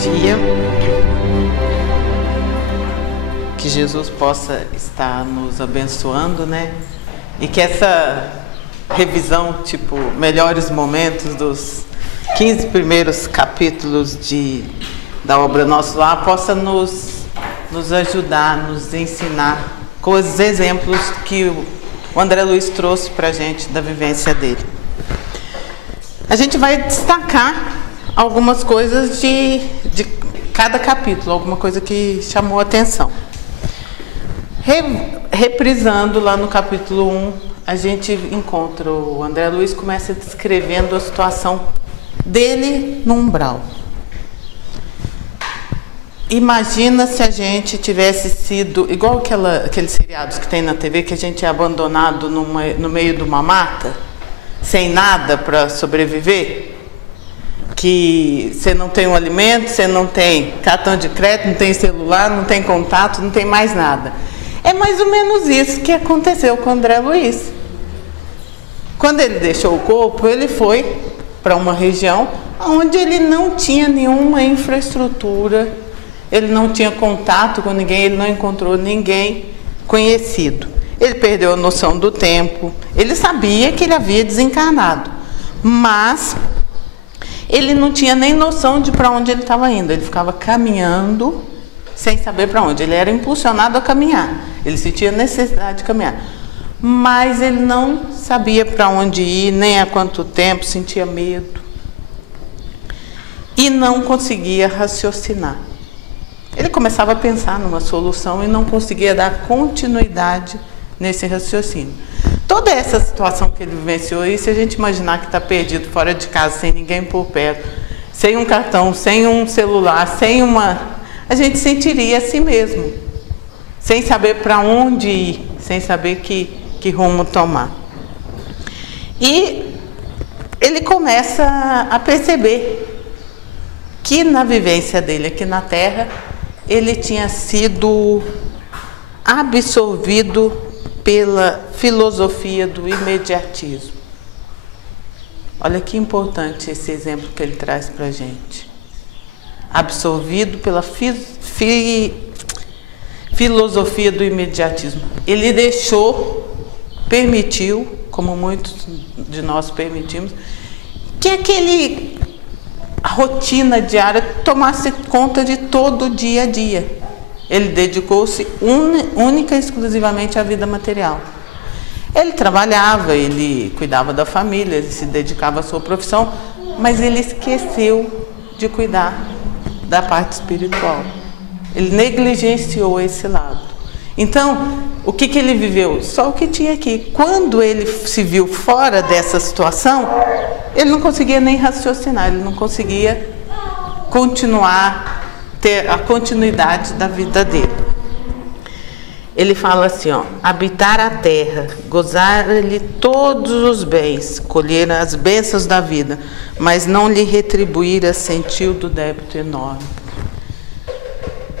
dia. Que Jesus possa estar nos abençoando, né? E que essa revisão, tipo, melhores momentos dos 15 primeiros capítulos da obra Nosso Lar, possa nos ajudar, nos ensinar com os exemplos que o André Luiz trouxe para a gente da vivência dele. A gente vai destacar algumas coisas de cada capítulo, alguma coisa que chamou a atenção. Reprisando lá no capítulo 1, a gente encontra o André Luiz começa descrevendo a situação dele no umbral. Imagina se a gente tivesse sido igual aqueles seriados que tem na TV, que a gente é abandonado no meio de uma mata, sem nada para sobreviver, que você não tem um alimento, você não tem cartão de crédito, não tem celular, não tem contato, não tem mais nada. É mais ou menos isso que aconteceu com o André Luiz. Quando ele deixou o corpo, ele foi para uma região onde ele não tinha nenhuma infraestrutura, ele não tinha contato com ninguém, ele não encontrou ninguém conhecido. Ele perdeu a noção do tempo, ele sabia que ele havia desencarnado, mas ele não tinha nem noção de para onde ele estava indo. Ele ficava caminhando sem saber para onde. Ele era impulsionado a caminhar, ele sentia necessidade de caminhar, mas ele não sabia para onde ir, nem há quanto tempo, sentia medo e não conseguia raciocinar. Ele começava a pensar numa solução e não conseguia dar continuidade nesse raciocínio. Toda essa situação que ele vivenciou, e se a gente imaginar que está perdido fora de casa, sem ninguém por perto, sem um cartão, sem um celular, a gente sentiria assim mesmo, sem saber para onde ir, sem saber que rumo tomar. E ele começa a perceber que na vivência dele aqui na Terra, ele tinha sido absorvido pela filosofia do imediatismo. Olha que importante esse exemplo que ele traz para a gente. Absorvido pela filosofia do imediatismo. Ele permitiu, como muitos de nós permitimos, que a rotina diária tomasse conta de todo o dia a dia. Ele dedicou-se única e exclusivamente à vida material. Ele trabalhava, ele cuidava da família, ele se dedicava à sua profissão, mas ele esqueceu de cuidar da parte espiritual. Ele negligenciou esse lado. Então, o que ele viveu? Só o que tinha aqui. Quando ele se viu fora dessa situação, ele não conseguia nem raciocinar, ele não conseguia ter a continuidade da vida dele. Ele fala assim, habitar a terra, gozar-lhe todos os bens, colher as bênçãos da vida, mas não lhe retribuir a sentir do débito enorme.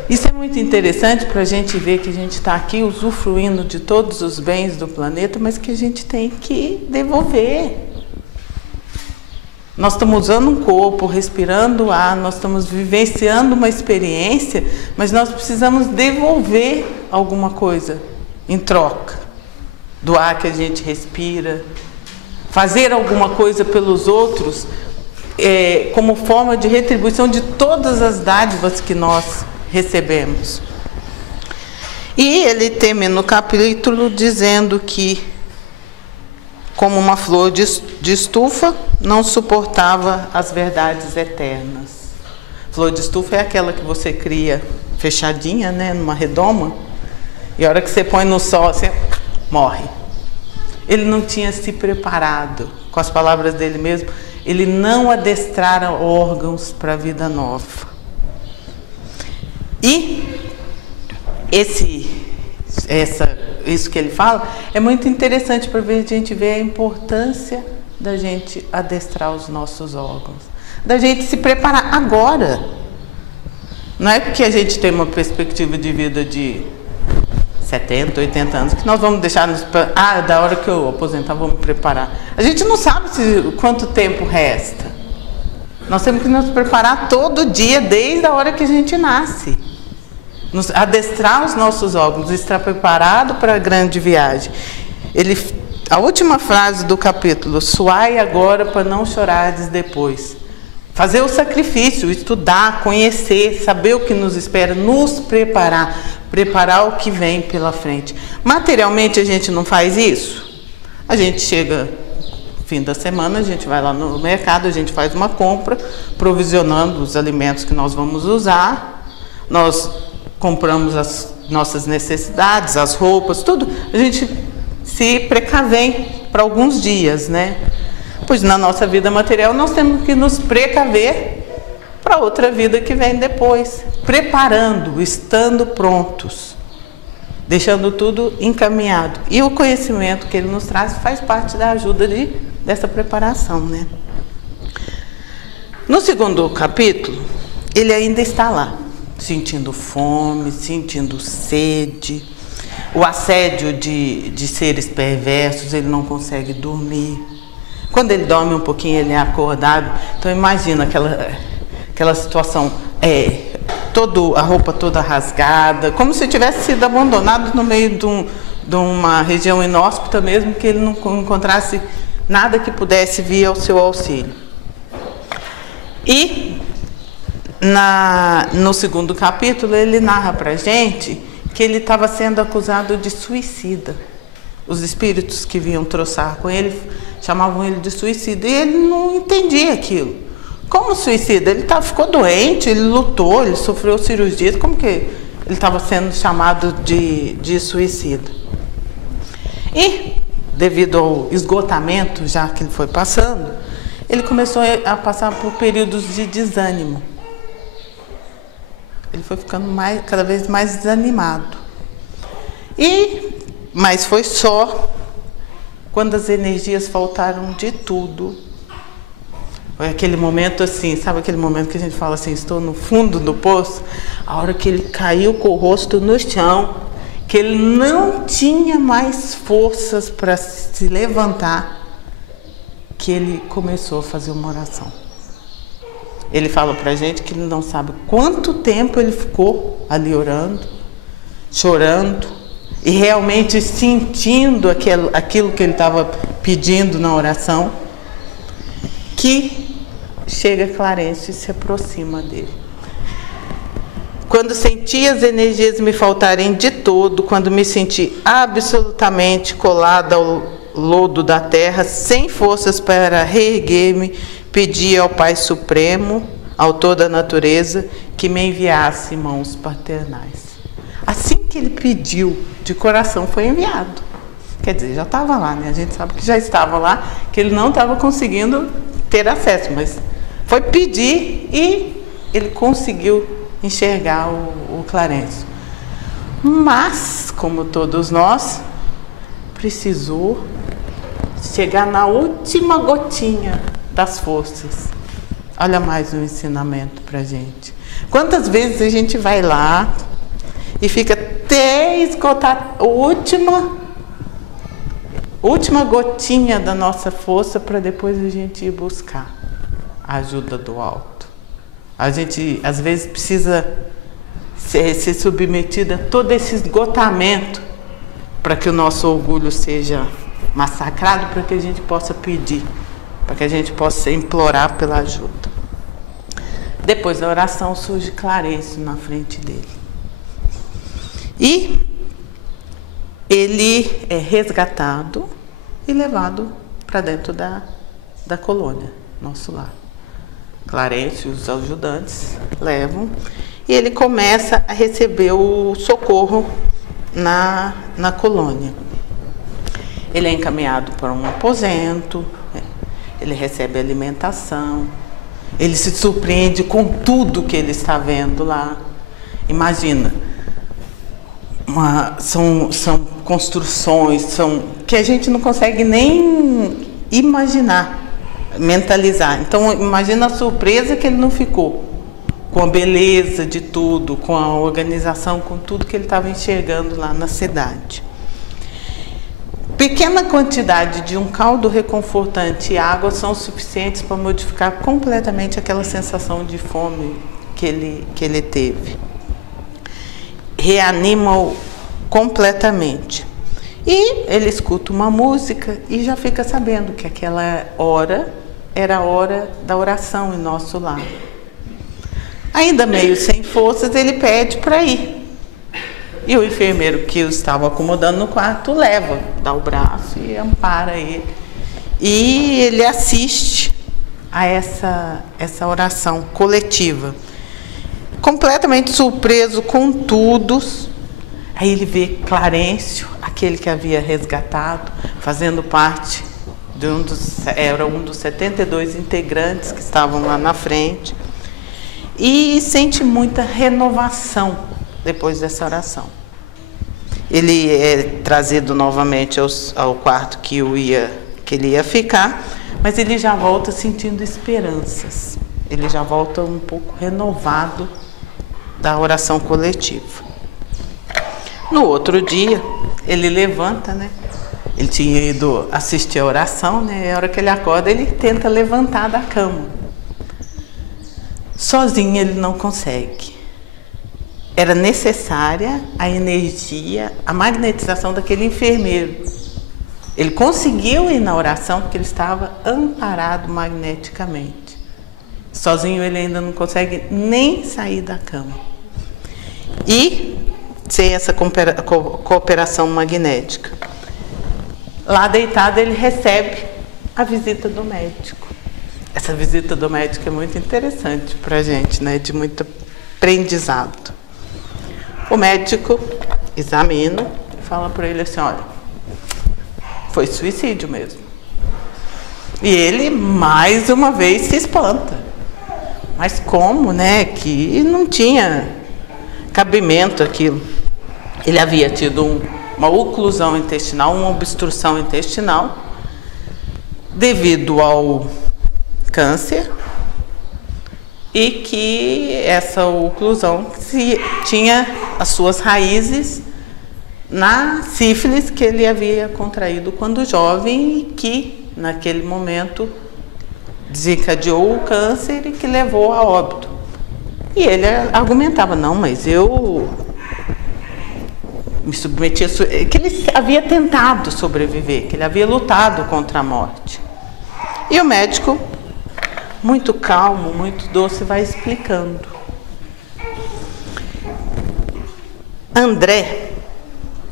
Isso é muito interessante para a gente ver que a gente está aqui usufruindo de todos os bens do planeta, mas que a gente tem que devolver. Nós estamos usando um corpo, respirando ar, nós estamos vivenciando uma experiência, mas nós precisamos devolver alguma coisa em troca do ar que a gente respira, fazer alguma coisa pelos outros, como forma de retribuição de todas as dádivas que nós recebemos. E ele termina o capítulo dizendo que, como uma flor de estufa, não suportava as verdades eternas. Flor de estufa é aquela que você cria fechadinha, né, numa redoma, e a hora que você põe no sol, você morre. Ele não tinha se preparado, com as palavras dele mesmo, ele não adestrara órgãos para a vida nova. E isso que ele fala é muito interessante para a gente ver a importância da gente adestrar os nossos órgãos, da gente se preparar agora. Não é porque a gente tem uma perspectiva de vida de 70, 80 anos que nós vamos deixar da hora que eu aposentar, vou me preparar. A gente não sabe quanto tempo resta. Nós temos que nos preparar todo dia, desde a hora que a gente nasce. Adestrar os nossos órgãos, estar preparado para a grande viagem. A última frase do capítulo: suai agora para não chorares depois. Fazer o sacrifício, estudar, conhecer, saber o que nos espera, nos preparar o que vem pela frente. Materialmente a gente não faz isso. A gente chega fim da semana, a gente vai lá no mercado, a gente faz uma compra, provisionando os alimentos que nós vamos usar. Nós compramos as nossas necessidades, as roupas, tudo. A gente se precavém para alguns dias, né? Pois na nossa vida material nós temos que nos precaver para outra vida que vem depois, preparando, estando prontos, deixando tudo encaminhado. E o conhecimento que ele nos traz faz parte da ajuda dessa preparação, né? No segundo capítulo, ele ainda está lá, sentindo fome, sentindo sede, o assédio de seres perversos, ele não consegue dormir. Quando ele dorme um pouquinho, ele é acordado. Então imagina aquela situação, a roupa toda rasgada, como se tivesse sido abandonado no meio de uma região inóspita mesmo, que ele não encontrasse nada que pudesse vir ao seu auxílio. E no segundo capítulo, ele narra para a gente que ele estava sendo acusado de suicida. Os espíritos que vinham troçar com ele chamavam ele de suicida, e ele não entendia aquilo. Como suicida? Ele ficou doente, ele lutou, ele sofreu cirurgias, como que ele estava sendo chamado de suicida? E, devido ao esgotamento, já que ele foi passando, ele começou a passar por períodos de desânimo. Ele foi ficando cada vez mais desanimado. Mas foi só quando as energias faltaram de tudo. Foi aquele momento assim, sabe aquele momento que a gente fala assim, estou no fundo do poço? A hora que ele caiu com o rosto no chão, que ele não tinha mais forças para se levantar, que ele começou a fazer uma oração. Ele fala pra gente que ele não sabe quanto tempo ele ficou ali orando, chorando e realmente sentindo aquilo que ele estava pedindo na oração, que chega Clarence e se aproxima dele. Quando senti as energias me faltarem de todo, quando me senti absolutamente colada ao lodo da terra, sem forças para reerguer-me, pedi ao Pai Supremo, autor da natureza, que me enviasse mãos paternais. Assim que ele pediu, de coração, foi enviado. Quer dizer, já estava lá, né? A gente sabe que já estava lá, que ele não estava conseguindo ter acesso, mas foi pedir e ele conseguiu enxergar o Clarence. Mas, como todos nós, precisou chegar na última gotinha das forças. Olha mais um ensinamento para a gente. Quantas vezes a gente vai lá e fica até esgotar a última gotinha da nossa força para depois a gente ir buscar a ajuda do alto. A gente, às vezes, precisa ser submetida a todo esse esgotamento para que o nosso orgulho seja massacrado, para que a gente possa pedir, para que a gente possa implorar pela ajuda. Depois da oração surge Clarence na frente dele. E ele é resgatado e levado para dentro da colônia, nosso lar. Clarence e os ajudantes levam e ele começa a receber o socorro na colônia. Ele é encaminhado para um aposento, ele recebe alimentação, ele se surpreende com tudo que ele está vendo lá. Imagina, são construções que a gente não consegue nem imaginar, mentalizar. Então, imagina a surpresa que ele não ficou, com a beleza de tudo, com a organização, com tudo que ele estava enxergando lá na cidade. pequena quantidade de um caldo reconfortante e água são suficientes para modificar completamente aquela sensação de fome que ele teve. Reanima-o completamente. E ele escuta uma música e já fica sabendo que aquela hora era a hora da oração em nosso lar. Ainda meio sem forças, ele pede para ir. E o enfermeiro que o estava acomodando no quarto leva, dá o braço e ampara ele. E ele assiste a essa oração coletiva. Completamente surpreso com tudo. Aí ele vê Clarencio, aquele que havia resgatado, fazendo parte de era um dos 72 integrantes que estavam lá na frente. E sente muita renovação depois dessa oração. Ele é trazido novamente ao quarto que ele ia ficar, mas ele já volta sentindo esperanças. Ele já volta um pouco renovado da oração coletiva. No outro dia, ele levanta, né? Ele tinha ido assistir a oração, né? E a hora que ele acorda, ele tenta levantar da cama. Sozinho ele não consegue. Era necessária a energia, a magnetização daquele enfermeiro. Ele conseguiu ir na oração porque ele estava amparado magneticamente. Sozinho ele ainda não consegue nem sair da cama. E sem essa cooperação magnética. Lá deitado ele recebe a visita do médico. Essa visita do médico é muito interessante para a gente, né? De muito aprendizado. O médico examina e fala para ele assim, olha, foi suicídio mesmo. E ele, mais uma vez, se espanta. Mas como, né? Que não tinha cabimento aquilo. Ele havia tido uma oclusão intestinal, uma obstrução intestinal, devido ao câncer, e que essa oclusão tinha as suas raízes na sífilis que ele havia contraído quando jovem e que, naquele momento, desencadeou o câncer e que levou a óbito. E ele argumentava, não, mas eu me submeti a... que ele havia tentado sobreviver, que ele havia lutado contra a morte. E o médico, muito calmo, muito doce, vai explicando. André,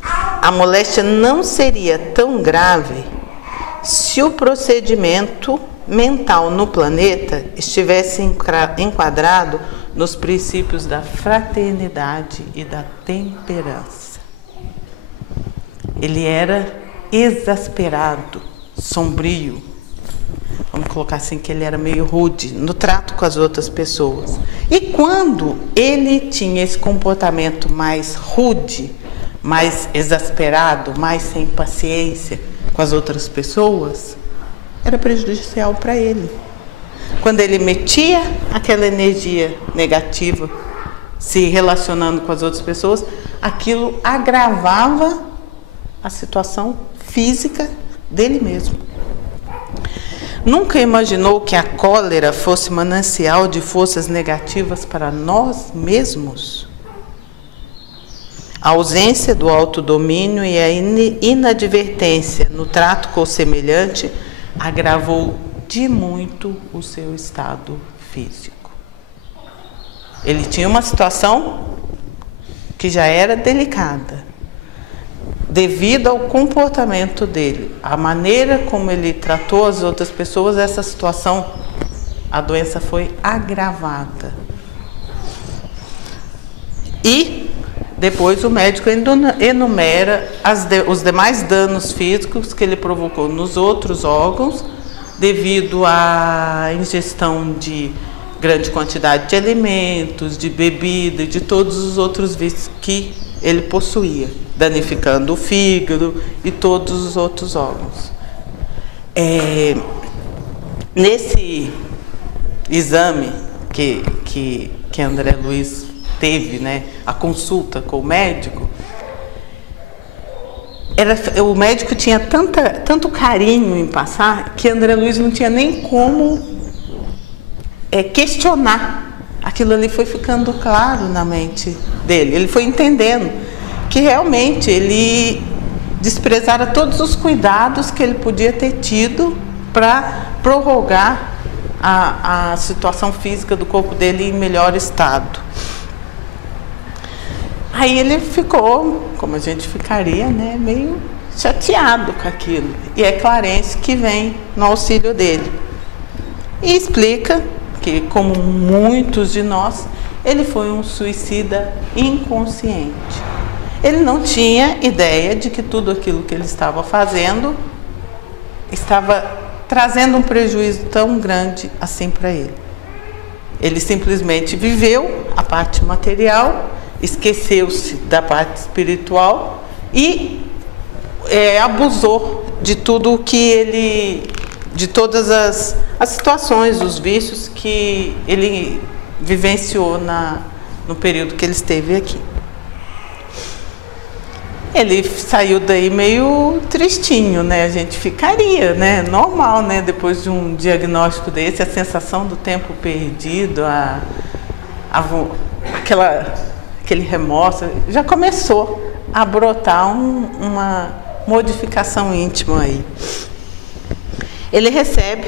a moléstia não seria tão grave se o procedimento mental no planeta estivesse enquadrado nos princípios da fraternidade e da temperança. Ele era exasperado, sombrio. Vamos colocar assim, que ele era meio rude no trato com as outras pessoas. E quando ele tinha esse comportamento mais rude, mais exasperado, mais sem paciência com as outras pessoas, era prejudicial para ele. Quando ele metia aquela energia negativa, se relacionando com as outras pessoas, aquilo agravava a situação física dele mesmo. Nunca imaginou que a cólera fosse manancial de forças negativas para nós mesmos? A ausência do autodomínio e a inadvertência no trato com o semelhante agravou de muito o seu estado físico. Ele tinha uma situação que já era delicada. Devido ao comportamento dele, a maneira como ele tratou as outras pessoas, essa situação, a doença foi agravada. E depois o médico enumera os demais danos físicos que ele provocou nos outros órgãos, devido à ingestão de grande quantidade de alimentos, de bebida e de todos os outros vícios que ele possuía, danificando o fígado e todos os outros órgãos. Nesse exame que André Luiz teve, né, a consulta com o médico, o médico tinha tanto carinho em passar que André Luiz não tinha nem como questionar. Aquilo ali foi ficando claro na mente dele. Ele foi entendendo que realmente ele desprezara todos os cuidados que ele podia ter tido para prorrogar a situação física do corpo dele em melhor estado. Aí ele ficou, como a gente ficaria, né, meio chateado com aquilo. E é Clarence que vem no auxílio dele. E explica que, como muitos de nós, ele foi um suicida inconsciente. Ele não tinha ideia de que tudo aquilo que ele estava fazendo estava trazendo um prejuízo tão grande assim para ele. Ele simplesmente viveu a parte material, esqueceu-se da parte espiritual e abusou de tudo que de todas as situações, os vícios que ele vivenciou no período que ele esteve aqui. Ele saiu daí meio tristinho, né? A gente ficaria, né? Normal, né? Depois de um diagnóstico desse, a sensação do tempo perdido, aquele remorso, já começou a brotar uma modificação íntima aí. Ele recebe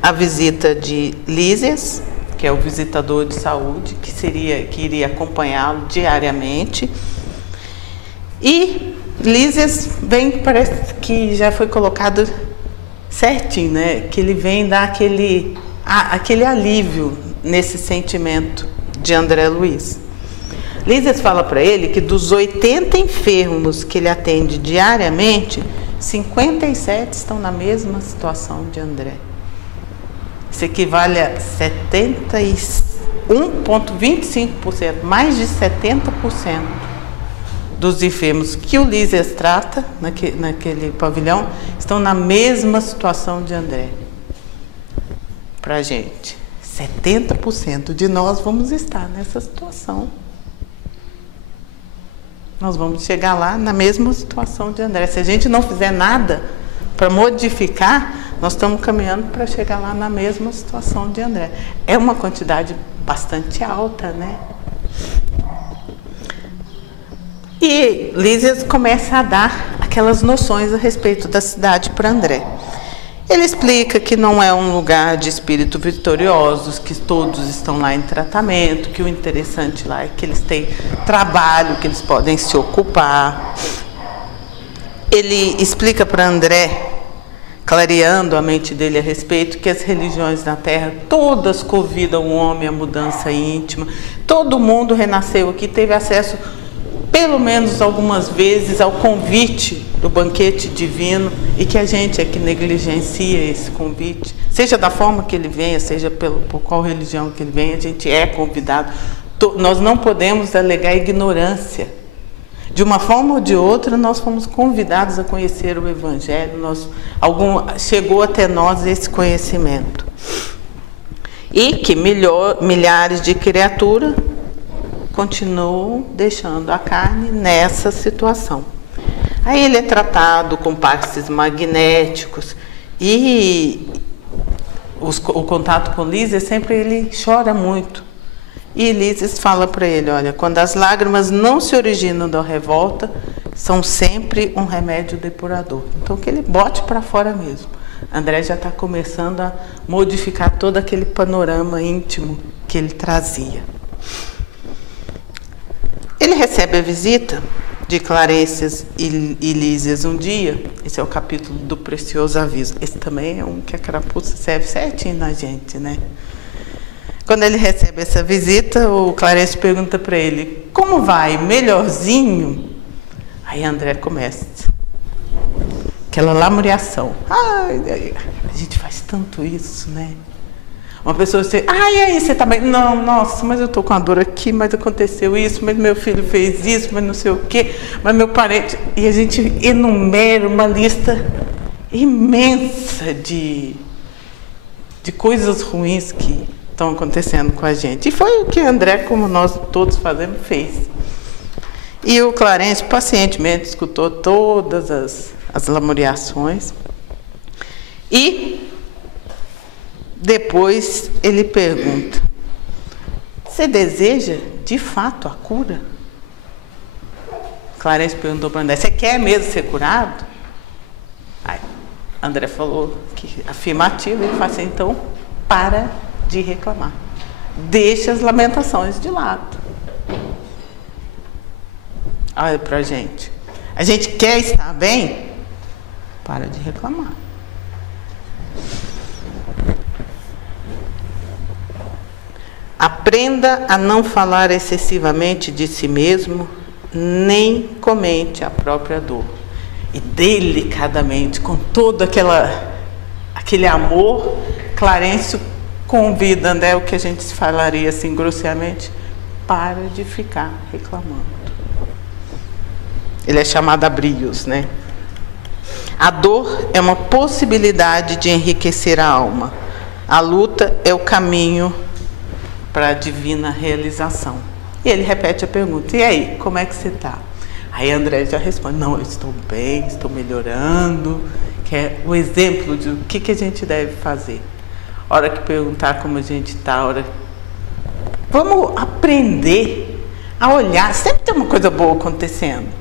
a visita de Lísias, que é o visitador de saúde, que iria acompanhá-lo diariamente. E Lísias vem, parece que já foi colocado certinho, né? Que ele vem dar aquele alívio nesse sentimento de André Luiz. Lísias fala para ele que dos 80 enfermos que ele atende diariamente, 57 estão na mesma situação de André. Isso equivale a 71,25%, mais de 70% dos enfermos que o Lísias trata naquele pavilhão estão na mesma situação de André. Para a gente, 70% de nós vamos estar nessa situação. Nós vamos chegar lá na mesma situação de André. Se a gente não fizer nada para modificar, nós estamos caminhando para chegar lá na mesma situação de André. É uma quantidade bastante alta, né? E Lísias começa a dar aquelas noções a respeito da cidade para André. Ele explica que não é um lugar de espírito vitoriosos, que todos estão lá em tratamento, que o interessante lá é que eles têm trabalho, que eles podem se ocupar. Ele explica para André, clareando a mente dele a respeito, que as religiões na Terra todas convidam o homem à mudança íntima. Todo mundo renasceu aqui, teve acesso pelo menos algumas vezes ao convite do banquete divino, e que a gente é que negligencia esse convite, seja da forma que ele venha, seja por qual religião que ele venha, a gente é convidado. Nós não podemos alegar ignorância. De uma forma ou de outra, nós fomos convidados a conhecer o Evangelho, chegou até nós esse conhecimento. E que milhares de criaturas continuam deixando a carne nessa situação. Aí ele é tratado com passes magnéticos e o contato com Lísias, sempre ele chora muito. E Lísias fala para ele, olha, quando as lágrimas não se originam da revolta, são sempre um remédio depurador. Então que ele bote para fora mesmo. André já está começando a modificar todo aquele panorama íntimo que ele trazia. Ele recebe a visita de Clarências e Lísias um dia. Esse é o capítulo do Precioso Aviso. Esse também é um que a carapuça serve certinho na gente, né? Quando ele recebe essa visita, o Clarências pergunta para ele, como vai? Melhorzinho? Aí André começa aquela lamuriação. Ai, a gente faz tanto isso, né? Uma pessoa diz, e aí, você tá bem? Não, nossa, mas eu tô com a dor aqui, mas aconteceu isso, mas meu filho fez isso, mas não sei o quê, mas meu parente... E a gente enumera uma lista imensa de coisas ruins que estão acontecendo com a gente. E foi o que André, como nós todos fazemos, fez. E o Clarencio pacientemente escutou todas as lamuriações. E depois ele pergunta: você deseja de fato a cura? Clarencio perguntou para André: você quer mesmo ser curado? Aí André falou que afirmativo. Ele falou assim: então para de reclamar, deixa as lamentações de lado. Olha pra gente. A gente quer estar bem? Para de reclamar. Aprenda a não falar excessivamente de si mesmo, nem comente a própria dor. E delicadamente, com todo aquele amor, Clarencio convida André, o que a gente falaria assim grosseiramente: para de ficar reclamando. Ele é chamado a brios, né? A dor é uma possibilidade de enriquecer a alma. A luta é o caminho para a divina realização. E ele repete a pergunta: e aí, como é que você está? Aí André já responde: não, eu estou bem, estou melhorando. Que é o exemplo de o que a gente deve fazer. A hora que perguntar como a gente está, vamos aprender a olhar. Sempre tem uma coisa boa acontecendo.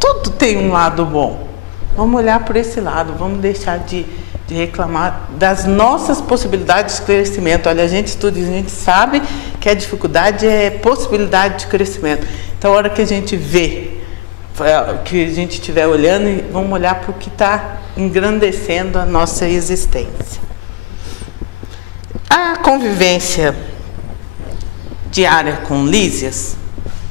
Tudo tem um lado bom. Vamos olhar por esse lado, vamos deixar de reclamar das nossas possibilidades de crescimento. Olha, a gente estuda e a gente sabe que a dificuldade é possibilidade de crescimento. Então, a hora que a gente vê, que a gente estiver olhando, vamos olhar para o que está engrandecendo a nossa existência. A convivência diária com Lísias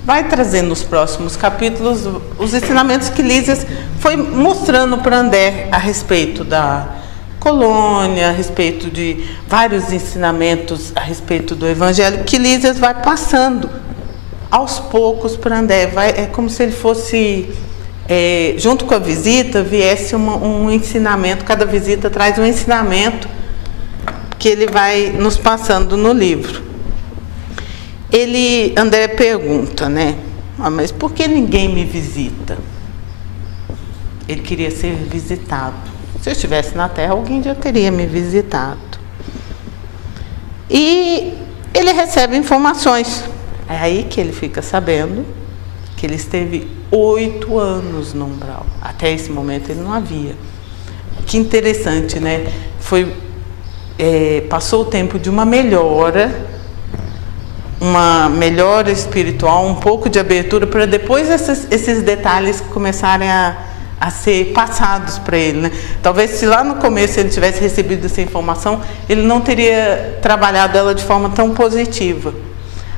vai trazer nos próximos capítulos os ensinamentos que Lísias foi mostrando para André a respeito da colônia, a respeito de vários ensinamentos a respeito do Evangelho, que Lísias vai passando aos poucos para André. É como se ele fosse, junto com a visita, viesse um ensinamento. Cada visita traz um ensinamento que ele vai nos passando no livro. André pergunta, né? Mas por que ninguém me visita? Ele queria ser visitado. Se eu estivesse na Terra, alguém já teria me visitado. E ele recebe informações. É aí que ele fica sabendo que ele esteve 8 anos no umbral. Até esse momento ele não havia. Que interessante, né? Passou o tempo de uma melhora espiritual, um pouco de abertura, para depois esses detalhes começarem a ser passados para ele, né? Talvez se lá no começo ele tivesse recebido essa informação, ele não teria trabalhado ela de forma tão positiva.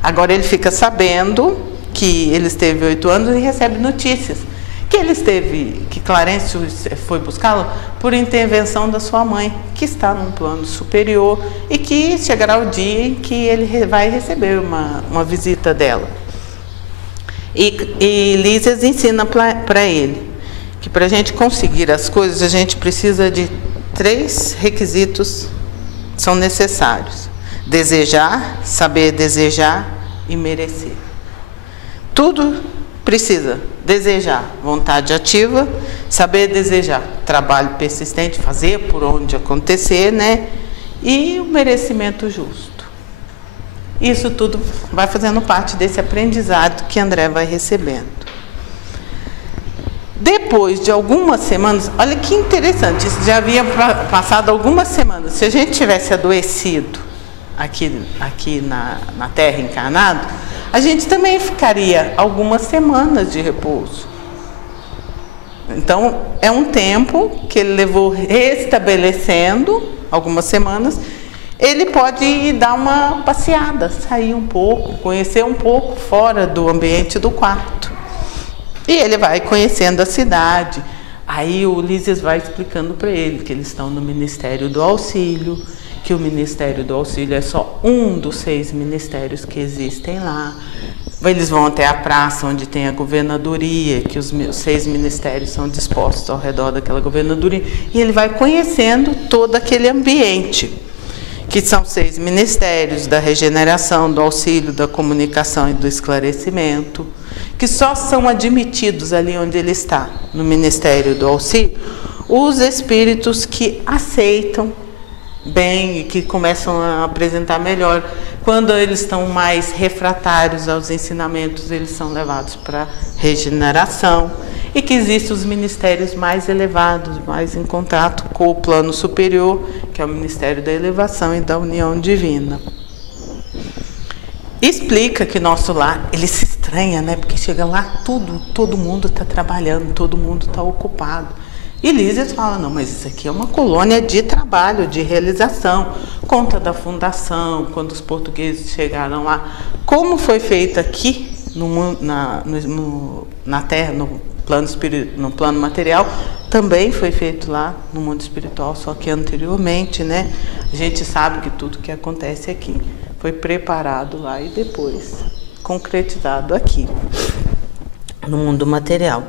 Agora ele fica sabendo que ele esteve 8 anos e recebe notícias que Clarencio foi buscá-lo por intervenção da sua mãe, que está num plano superior, e que chegará o dia em que ele vai receber uma visita dela. E Lísias ensina para ele que para a gente conseguir as coisas, a gente precisa de 3 requisitos que são necessários: desejar, saber desejar e merecer. Tudo precisa desejar, vontade ativa, saber desejar, trabalho persistente, fazer por onde acontecer, né? E o merecimento justo. Isso tudo vai fazendo parte desse aprendizado que André vai recebendo. Depois de algumas semanas, olha que interessante, isso já havia passado algumas semanas. Se a gente tivesse adoecido aqui na Terra encarnado, a gente também ficaria algumas semanas de repouso. Então, é um tempo que ele levou restabelecendo, algumas semanas. Ele pode ir dar uma passeada, sair um pouco, conhecer um pouco fora do ambiente do quarto. E ele vai conhecendo a cidade. Aí o Lísias vai explicando para ele que eles estão no Ministério do Auxílio, que o Ministério do Auxílio é só um dos 6 ministérios que existem lá. Eles vão até a praça onde tem a governadoria, que os 6 ministérios são dispostos ao redor daquela governadoria, e ele vai conhecendo todo aquele ambiente, que são 6 ministérios: da regeneração, do auxílio, da comunicação e do esclarecimento, que só são admitidos ali onde ele está, no Ministério do Auxílio, os espíritos que aceitam bem e que começam a apresentar melhor. Quando eles estão mais refratários aos ensinamentos, eles são levados para regeneração, e que existem os ministérios mais elevados, mais em contato com o plano superior, que é o Ministério da Elevação e da União Divina. Explica que nosso lar, ele se estranha, né? Porque chega lá, todo mundo está trabalhando, todo mundo está ocupado. E Lísias fala, não, mas isso aqui é uma colônia de trabalho, de realização. Conta da fundação, quando os portugueses chegaram lá. Como foi feito aqui, na Terra, no plano material, também foi feito lá no mundo espiritual, só que anteriormente, né? A gente sabe que tudo que acontece aqui foi preparado lá e depois concretizado aqui, no mundo material.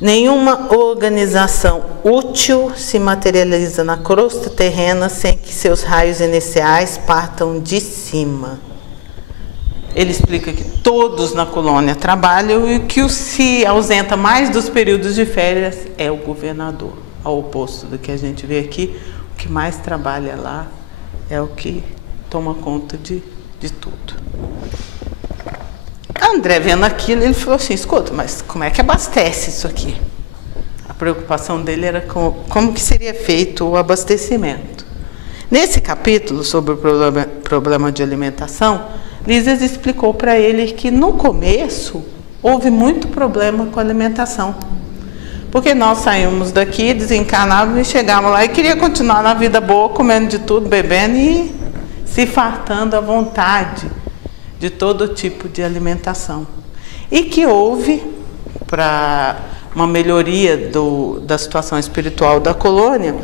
Nenhuma organização útil se materializa na crosta terrena sem que seus raios iniciais partam de cima. Ele explica que todos na colônia trabalham e que o se ausenta mais dos períodos de férias é o governador. Ao oposto do que a gente vê aqui, o que mais trabalha lá é o que toma conta de tudo. André, vendo aquilo, ele falou assim, escuta, mas como é que abastece isso aqui? A preocupação dele era como que seria feito o abastecimento. Nesse capítulo, sobre o problema de alimentação, Lísias explicou para ele que, no começo, houve muito problema com a alimentação. Porque nós saímos daqui, desencarnávamos e chegávamos lá e queria continuar na vida boa, comendo de tudo, bebendo e se fartando à vontade de todo tipo de alimentação. E que houve, para uma melhoria da situação espiritual da colônia,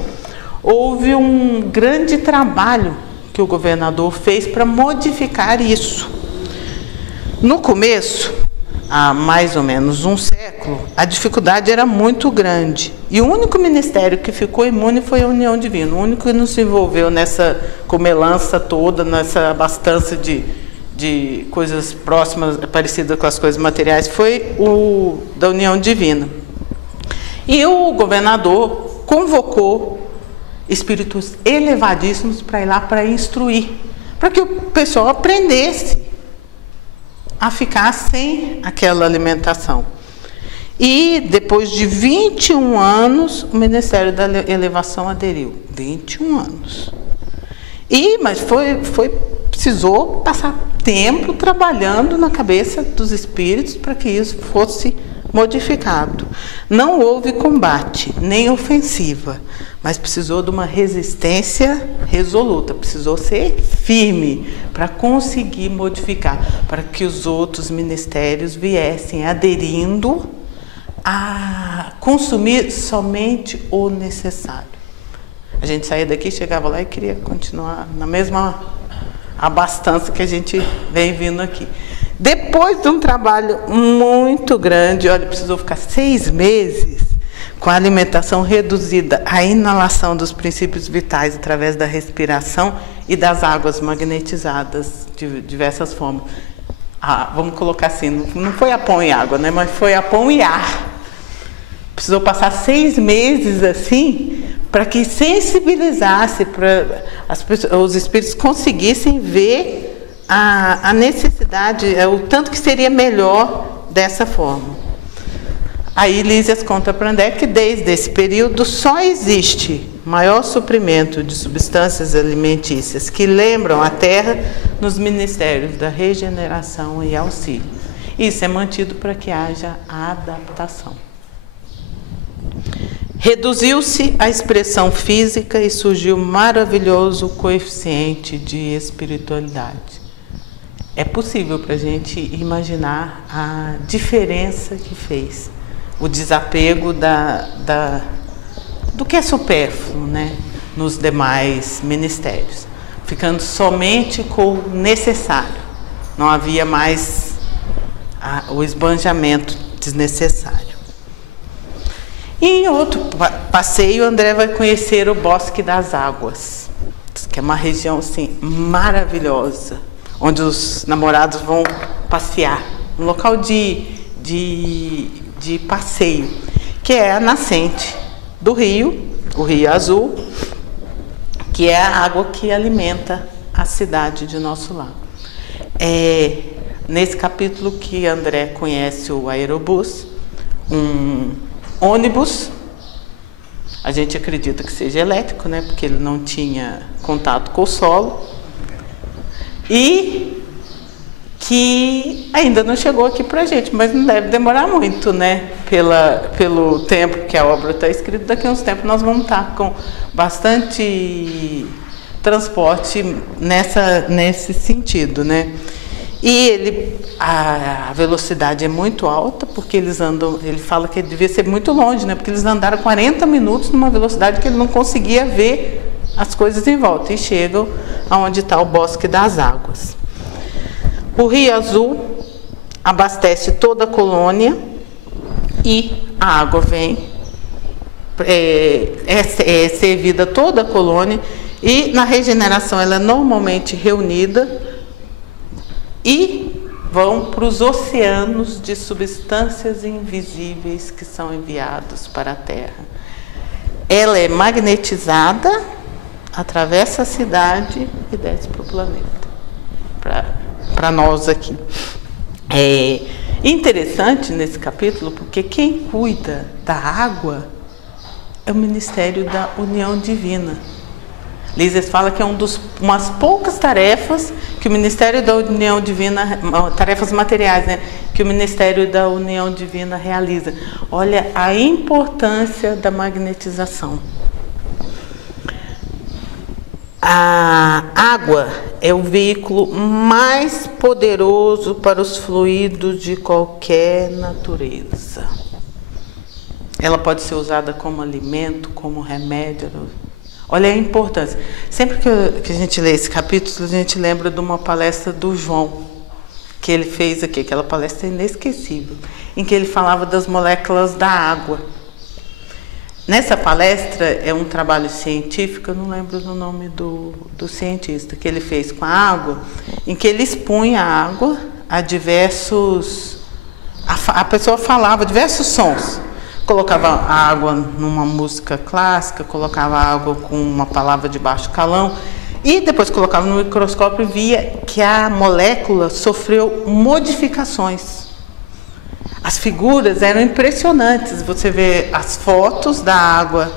houve um grande trabalho que o governador fez para modificar isso. No começo, há mais ou menos um século, a dificuldade era muito grande. E o único ministério que ficou imune foi a União Divina. O único que não se envolveu nessa comelança toda, nessa abastança de coisas próximas, parecidas com as coisas materiais, foi o da União Divina. E o governador convocou espíritos elevadíssimos para ir lá para instruir, para que o pessoal aprendesse a ficar sem aquela alimentação. E depois de 21 anos, o Ministério da Elevação aderiu. 21 anos. Mas precisou passar tempo trabalhando na cabeça dos espíritos para que isso fosse modificado. Não houve combate, nem ofensiva, mas precisou de uma resistência resoluta, precisou ser firme para conseguir modificar, para que os outros ministérios viessem aderindo a consumir somente o necessário. A gente saía daqui, chegava lá e queria continuar na mesma abastança que a gente vem vindo aqui. Depois de um trabalho muito grande, olha, precisou ficar 6 meses com a alimentação reduzida, a inalação dos princípios vitais através da respiração e das águas magnetizadas de diversas formas. Vamos colocar assim, não foi a pão e água, né, mas foi a pão e ar. Precisou passar 6 meses assim, para que sensibilizasse, para os espíritos conseguissem ver a necessidade, o tanto que seria melhor dessa forma. Aí Lísias conta para André que desde esse período só existe maior suprimento de substâncias alimentícias que lembram a Terra nos ministérios da regeneração e auxílio. Isso é mantido para que haja a adaptação. Reduziu-se a expressão física e surgiu maravilhoso coeficiente de espiritualidade. É possível para a gente imaginar a diferença que fez o desapego do que é supérfluo, né, nos demais ministérios, ficando somente com o necessário. Não havia mais o esbanjamento desnecessário. E em outro passeio, André vai conhecer o Bosque das Águas, que é uma região assim, maravilhosa, onde os namorados vão passear um local de passeio, que é a nascente do rio, o Rio Azul, que é a água que alimenta a cidade de Nosso Lar. Nesse capítulo que André conhece o aerobus, um ônibus, a gente acredita que seja elétrico, né, porque ele não tinha contato com o solo, e que ainda não chegou aqui para a gente, mas não deve demorar muito, né, pelo tempo que a obra está escrita. Daqui a uns tempos nós vamos estar com bastante transporte nesse sentido, né. E a velocidade é muito alta, porque ele fala que ele devia ser muito longe, né? Porque eles andaram 40 minutos numa velocidade que ele não conseguia ver as coisas em volta, e chegam aonde está o Bosque das Águas. O Rio Azul abastece toda a colônia e a água vem, é servida toda a colônia, e na regeneração ela é normalmente reunida e vão para os oceanos de substâncias invisíveis que são enviados para a Terra. Ela é magnetizada, atravessa a cidade e desce para o planeta, para nós aqui. É interessante nesse capítulo, porque quem cuida da água é o Ministério da União Divina. Lises fala que é umas poucas tarefas que o Ministério da União Divina, tarefas materiais, né, que o Ministério da União Divina realiza. Olha a importância da magnetização. A água é o veículo mais poderoso para os fluidos de qualquer natureza. Ela pode ser usada como alimento, como remédio. Olha a importância. Sempre que a gente lê esse capítulo, a gente lembra de uma palestra do João, que ele fez aqui, aquela palestra inesquecível, em que ele falava das moléculas da água. Nessa palestra, é um trabalho científico, eu não lembro do nome do cientista, que ele fez com a água, em que ele expunha a água a diversos... A pessoa falava diversos sons. Colocava a água numa música clássica, colocava a água com uma palavra de baixo calão, e depois colocava no microscópio e via que a molécula sofreu modificações. As figuras eram impressionantes. Você vê as fotos da água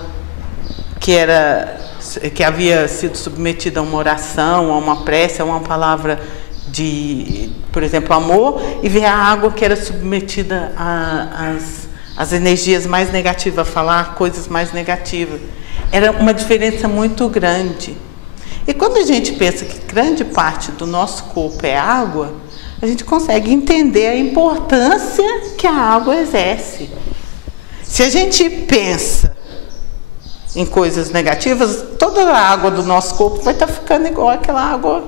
que havia sido submetida a uma oração, a uma prece, a uma palavra de, por exemplo, amor, e ver a água que era submetida às energias mais negativas, a falar coisas mais negativas. Era uma diferença muito grande. E quando a gente pensa que grande parte do nosso corpo é água, a gente consegue entender a importância que a água exerce. Se a gente pensa em coisas negativas, toda a água do nosso corpo vai estar ficando igual aquela água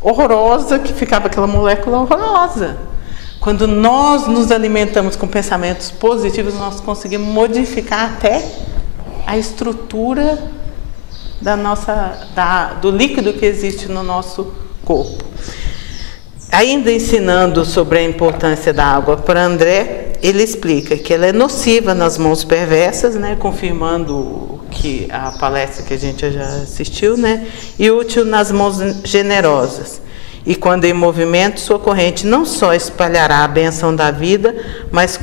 horrorosa, que ficava aquela molécula horrorosa. Quando nós nos alimentamos com pensamentos positivos, nós conseguimos modificar até a estrutura do líquido que existe no nosso corpo. Ainda ensinando sobre a importância da água para André, ele explica que ela é nociva nas mãos perversas, né, confirmando que a palestra que a gente já assistiu, né, e útil nas mãos generosas. E quando em movimento, sua corrente não só espalhará a bênção da vida, mas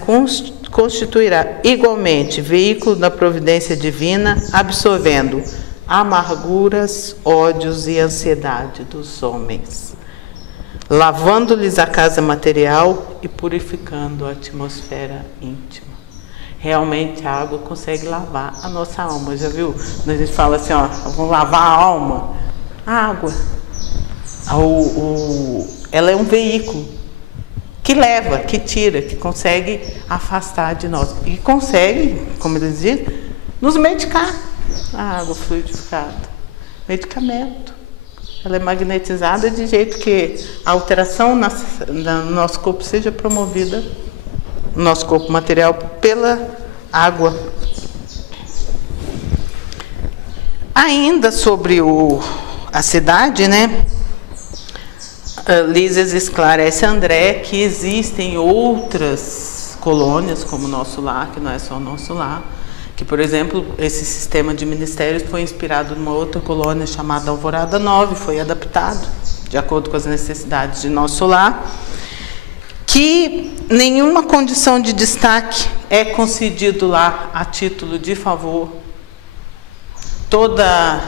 constituirá igualmente veículo da providência divina, absorvendo amarguras, ódios e ansiedade dos homens, lavando-lhes a casa material e purificando a atmosfera íntima. Realmente a água consegue lavar a nossa alma. Já viu? A gente fala assim, ó, vamos lavar a alma. A água. Ela é um veículo que leva, que tira, que consegue afastar de nós. E consegue, como eles dizem, nos medicar. A água fluidificada. Medicamento. Ela é magnetizada de jeito que a alteração no nosso corpo seja promovida, no nosso corpo material, pela água. Ainda sobre a cidade, né? Lísias esclarece a André que existem outras colônias, como o Nosso Lar, que não é só o Nosso Lar, que, por exemplo, esse sistema de ministérios foi inspirado numa outra colônia chamada Alvorada 9, foi adaptado de acordo com as necessidades de Nosso Lar, que nenhuma condição de destaque é concedido lá a título de favor, toda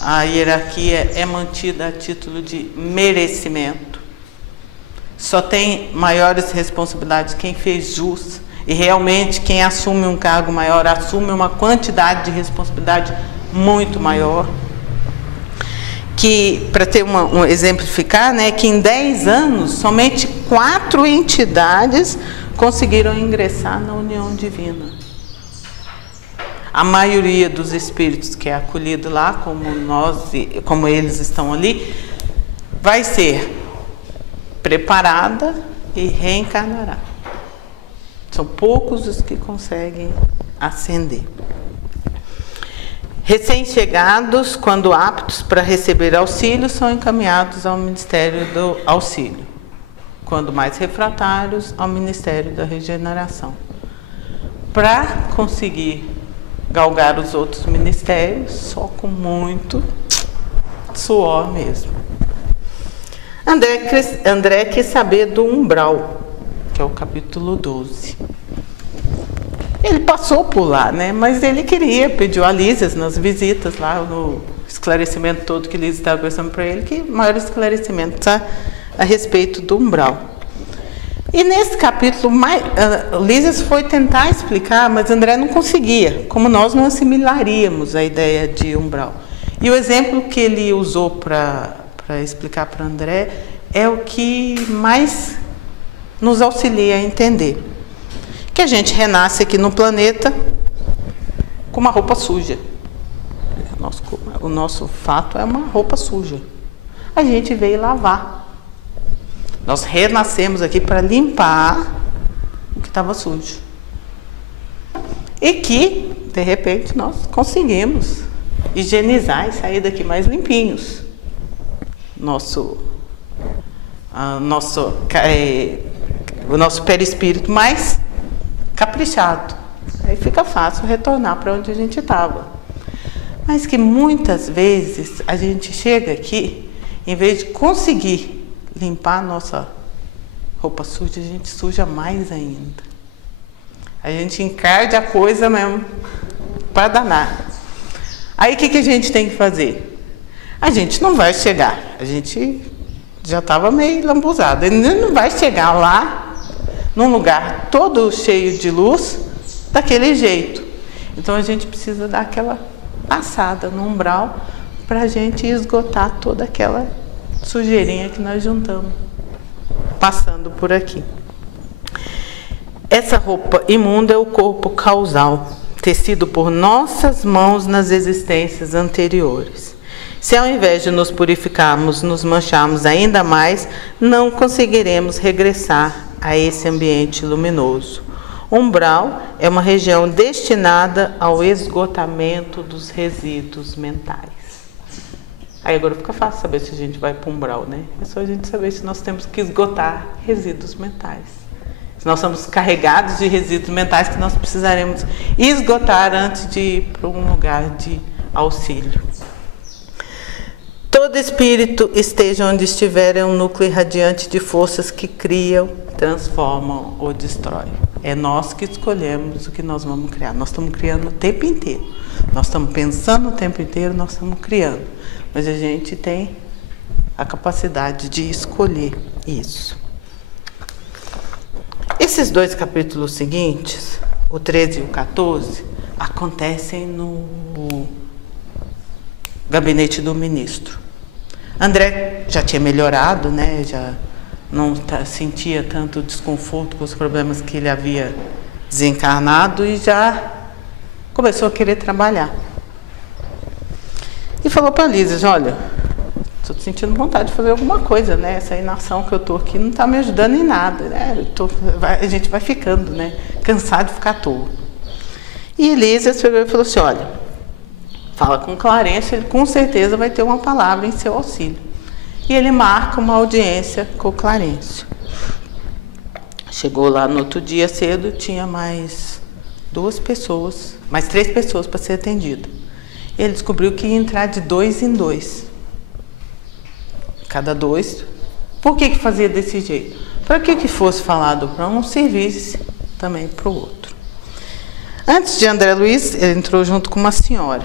a hierarquia é mantida a título de merecimento. Só tem maiores responsabilidades quem fez jus, e realmente quem assume um cargo maior assume uma quantidade de responsabilidade muito maior. Que, para ter um exemplificar, né, que em 10 anos, somente 4 entidades conseguiram ingressar na união divina. A maioria dos espíritos que é acolhido lá, como eles estão ali, vai ser preparada e reencarnará. São poucos os que conseguem ascender. Recém-chegados, quando aptos para receber auxílio, são encaminhados ao Ministério do Auxílio. Quando mais refratários, ao Ministério da Regeneração. Para conseguir galgar os outros ministérios, só com muito suor mesmo. André quis saber do umbral, que é o capítulo 12. Ele passou por lá, né? Mas ele queria, pediu a Lísias nas visitas lá, no esclarecimento todo que Lísias estava conversando para ele, que maior esclarecimento a respeito do umbral. E nesse capítulo, Lísias foi tentar explicar, mas André não conseguia, como nós não assimilaríamos a ideia de umbral. E o exemplo que ele usou para explicar para André é o que mais nos auxilia a entender. Que a gente renasce aqui no planeta com uma roupa suja. O nosso fato é uma roupa suja. A gente veio lavar. Nós renascemos aqui para limpar o que estava sujo. E que, de repente, nós conseguimos higienizar e sair daqui mais limpinhos. O nosso perispírito mais caprichado. Aí fica fácil retornar para onde a gente estava. Mas que muitas vezes a gente chega aqui, em vez de conseguir limpar a nossa roupa suja, a gente suja mais ainda. A gente encarde a coisa mesmo para danar. Aí o que a gente tem que fazer? A gente não vai chegar. A gente já estava meio lambuzado. Ele não vai chegar lá num lugar todo cheio de luz, daquele jeito. Então a gente precisa dar aquela passada no umbral para a gente esgotar toda aquela sujeirinha que nós juntamos, passando por aqui. Essa roupa imunda é o corpo causal, tecido por nossas mãos nas existências anteriores. Se ao invés de nos purificarmos, nos mancharmos ainda mais, não conseguiremos regressar a esse ambiente luminoso. Umbral é uma região destinada ao esgotamento dos resíduos mentais. Aí agora fica fácil saber se a gente vai para o umbral, né? É só a gente saber se nós temos que esgotar resíduos mentais. Se nós somos carregados de resíduos mentais que nós precisaremos esgotar antes de ir para um lugar de auxílio. Todo espírito, esteja onde estiver, é um núcleo irradiante de forças que criam, transformam ou destroem. É nós que escolhemos o que nós vamos criar. Nós estamos criando o tempo inteiro. Nós estamos pensando o tempo inteiro, nós estamos criando. Mas a gente tem a capacidade de escolher isso. Esses 2 capítulos seguintes, o 13 e o 14, acontecem no gabinete do ministro. André já tinha melhorado, né? Já não sentia tanto desconforto com os problemas que ele havia desencarnado e já começou a querer trabalhar. E falou para a Lísias, olha, estou sentindo vontade de fazer alguma coisa, né? Essa inação que eu estou aqui não está me ajudando em nada, né? A gente vai ficando, né? Cansado de ficar à toa. E Lísias pegou e falou assim, olha, fala com Clarence, ele com certeza vai ter uma palavra em seu auxílio. E ele marca uma audiência com o Clarencio. Chegou lá no outro dia cedo, tinha mais 3 pessoas para ser atendida. Ele descobriu que ia entrar de 2 em 2. Cada 2. Por que fazia desse jeito? Para que fosse falado para um, servisse também para o outro. Antes de André Luiz, ele entrou junto com uma senhora.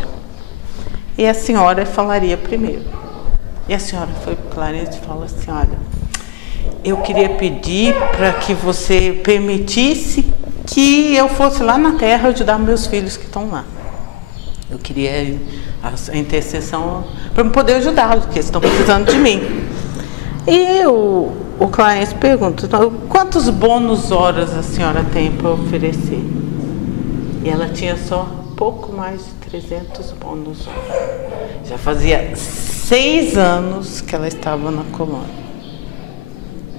E a senhora falaria primeiro. E a senhora foi para o Clarencio e falou assim: olha, eu queria pedir para que você permitisse que eu fosse lá na terra ajudar meus filhos que estão lá. Eu queria a intercessão para eu poder ajudá-los, porque eles estão precisando de mim. E o Clarencio pergunta: quantos bônus horas a senhora tem para oferecer? E ela tinha só pouco mais de 300 bônus horas. Já fazia 6 anos que ela estava na colônia.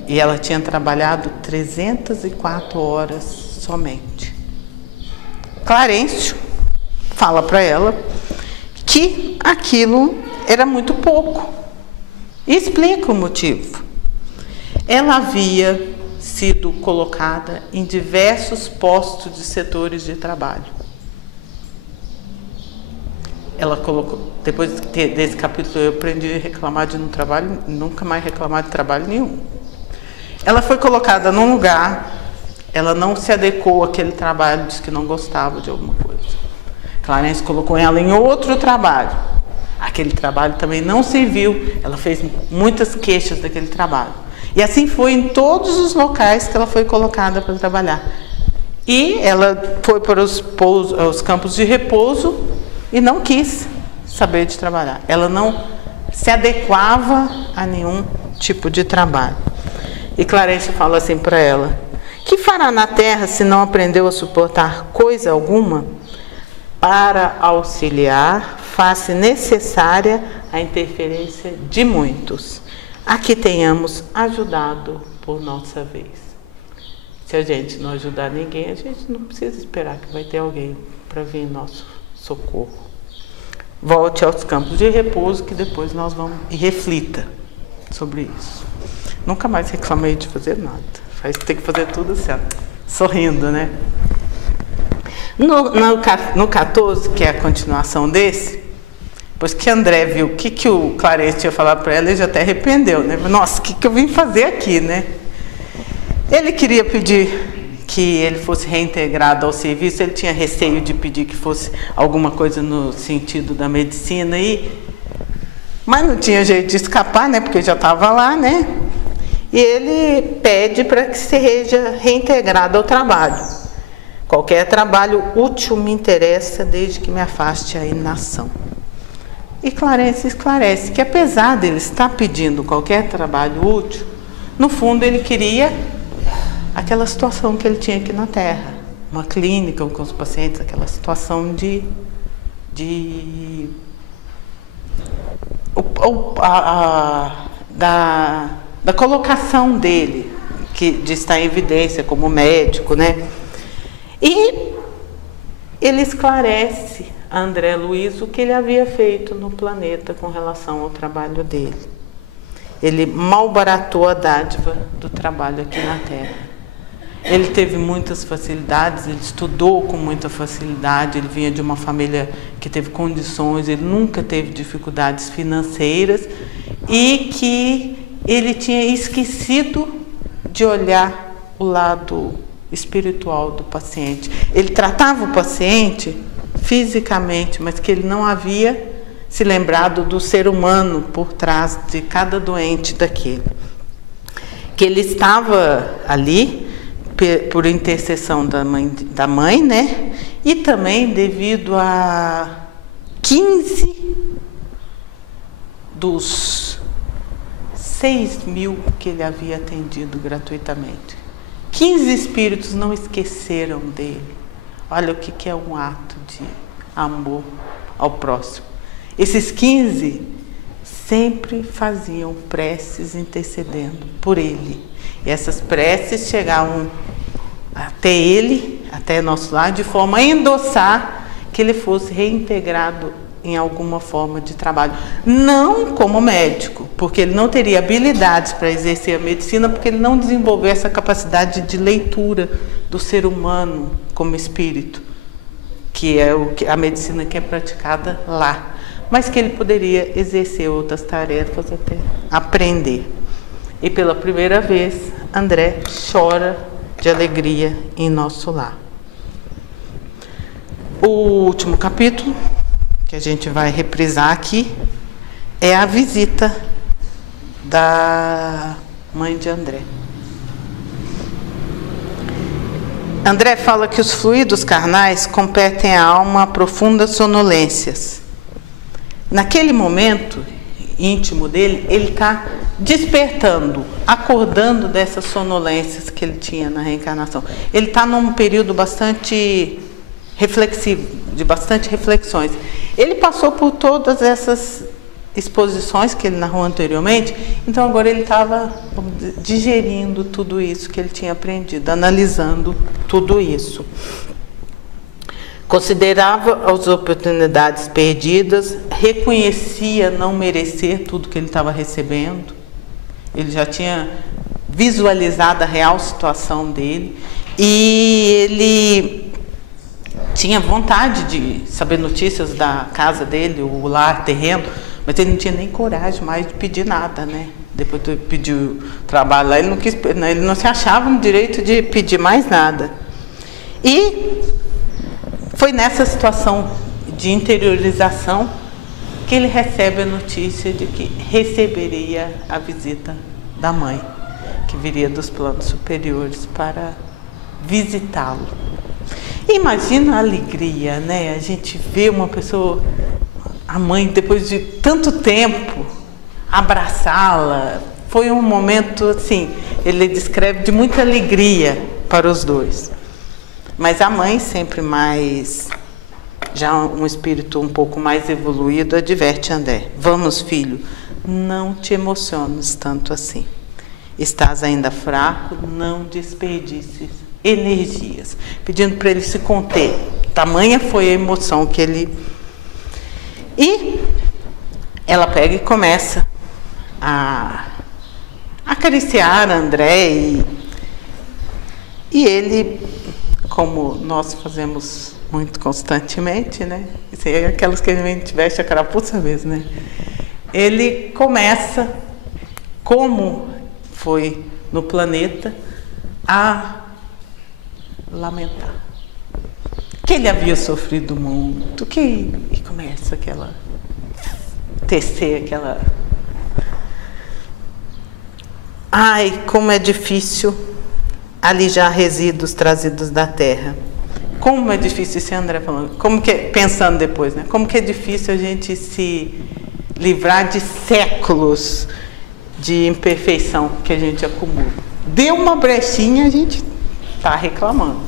E ela tinha trabalhado 304 horas somente. Clarencio fala para ela que aquilo era muito pouco. E explica o motivo. Ela havia sido colocada em diversos postos de setores de trabalho. Ela colocou, depois desse capítulo eu aprendi a reclamar de um trabalho, nunca mais reclamar de trabalho nenhum. Ela foi colocada num lugar, ela não se adequou àquele trabalho, disse que não gostava de alguma coisa. Clarencio colocou ela em outro trabalho. Aquele trabalho também não serviu, ela fez muitas queixas daquele trabalho. E assim foi em todos os locais que ela foi colocada para trabalhar. E ela foi para os campos de repouso e não quis saber de trabalhar. Ela não se adequava a nenhum tipo de trabalho. E Clarencio fala assim para ela: que fará na terra se não aprendeu a suportar coisa alguma? Para auxiliar, faz-se necessária a interferência de muitos, a que tenhamos ajudado por nossa vez. Se a gente não ajudar ninguém, a gente não precisa esperar que vai ter alguém para vir em nosso socorro. Volte aos campos de repouso, que depois nós vamos e reflita sobre isso. Nunca mais reclamei de fazer nada. Tem que fazer tudo assim, sorrindo, né? No 14, que é a continuação desse, depois que André viu o que o Clarencio tinha falado para ela, ele já até arrependeu, né? Nossa, o que eu vim fazer aqui, né? Ele queria pedir que ele fosse reintegrado ao serviço, ele tinha receio de pedir que fosse alguma coisa no sentido da medicina, mas não tinha jeito de escapar, né? Porque já estava lá, né? E ele pede para que seja reintegrado ao trabalho. Qualquer trabalho útil me interessa, desde que me afaste a inação. E Clarencio esclarece que, apesar dele estar pedindo qualquer trabalho útil, no fundo ele queria aquela situação que ele tinha aqui na Terra. Uma clínica com os pacientes, aquela situação da colocação dele, de estar em evidência como médico, né? E ele esclarece a André Luiz o que ele havia feito no planeta com relação ao trabalho dele. Ele malbaratou a dádiva do trabalho aqui na Terra. Ele teve muitas facilidades, ele estudou com muita facilidade, ele vinha de uma família que teve condições, ele nunca teve dificuldades financeiras e que ele tinha esquecido de olhar o lado espiritual do paciente. Ele tratava o paciente fisicamente, mas que ele não havia se lembrado do ser humano por trás de cada doente daquele. Que ele estava ali por intercessão da mãe, né? E também devido a 15 dos 6.000 que ele havia atendido gratuitamente. 15 espíritos não esqueceram dele. Olha o que é um ato de amor ao próximo. Esses 15 sempre faziam preces intercedendo por ele. E essas preces chegavam até ele, até nosso lado, de forma a endossar que ele fosse reintegrado em alguma forma de trabalho. Não como médico, porque ele não teria habilidades para exercer a medicina, porque ele não desenvolveu essa capacidade de leitura do ser humano como espírito, que é a medicina que é praticada lá. Mas que ele poderia exercer outras tarefas até aprender. E pela primeira vez, André chora de alegria em nosso lar. O último capítulo, que a gente vai reprisar aqui, é a visita da mãe de André. André fala que os fluidos carnais competem à alma a profundas sonolências. Naquele momento íntimo dele, ele está despertando, acordando dessas sonolências que ele tinha na reencarnação. Ele está num período bastante reflexivo, de bastante reflexões. Ele passou por todas essas exposições que ele narrou anteriormente, então agora ele estava digerindo tudo isso que ele tinha aprendido, analisando tudo isso. Considerava as oportunidades perdidas, reconhecia não merecer tudo que ele estava recebendo. Ele já tinha visualizado a real situação dele e ele tinha vontade de saber notícias da casa dele, o lar, terreno, mas ele não tinha nem coragem mais de pedir nada, né? Depois de pedir o trabalho lá, ele não se achava no direito de pedir mais nada. E foi nessa situação de interiorização que ele recebe a notícia de que receberia a visita da mãe, que viria dos planos superiores para visitá-lo. Imagina a alegria, né? A gente vê uma pessoa, a mãe, depois de tanto tempo, abraçá-la. Foi um momento, assim, ele descreve de muita alegria para os dois. Mas a mãe, sempre mais, já um espírito um pouco mais evoluído, adverte André: vamos, filho, não te emociones tanto assim. Estás ainda fraco, não desperdices energias. Pedindo para ele se conter. Tamanha foi a emoção que ele... E ela pega e começa a acariciar André e ele, como nós fazemos muito constantemente, né? Isso é aquelas que a gente veste a carapuça mesmo, né? Ele começa, como foi no planeta, a lamentar. Que ele havia sofrido muito, e começa tecer aquela... Ai, como é difícil alijar resíduos trazidos da terra. Como é difícil, esse André falando, pensando depois, né? Como que é difícil a gente se livrar de séculos de imperfeição que a gente acumula. Deu uma brechinha, a gente está reclamando.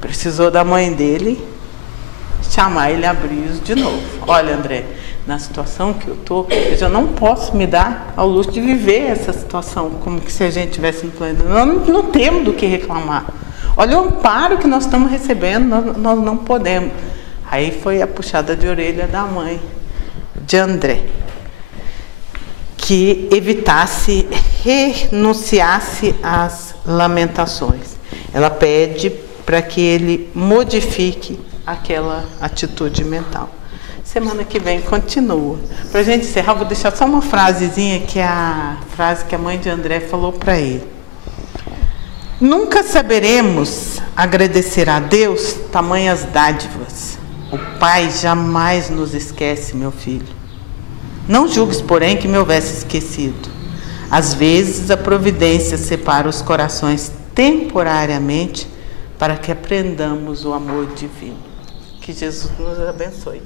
Precisou da mãe dele chamar ele a brios de novo. Olha, André, na situação que eu estou, eu já não posso me dar ao luxo de viver essa situação como que se a gente estivesse no planeta. Nós não temos do que reclamar. Olha o amparo que nós estamos recebendo, nós não podemos. Aí foi a puxada de orelha da mãe de André, que evitasse, renunciasse às lamentações. Ela pede para que ele modifique aquela atitude mental. Semana que vem continua. Para a gente encerrar, vou deixar só uma frasezinha, que é a frase que a mãe de André falou para ele. Nunca saberemos agradecer a Deus tamanhas dádivas. O Pai jamais nos esquece, meu filho. Não julgues, porém, que me houvesse esquecido. Às vezes a providência separa os corações temporariamente para que aprendamos o amor divino. Que Jesus nos abençoe.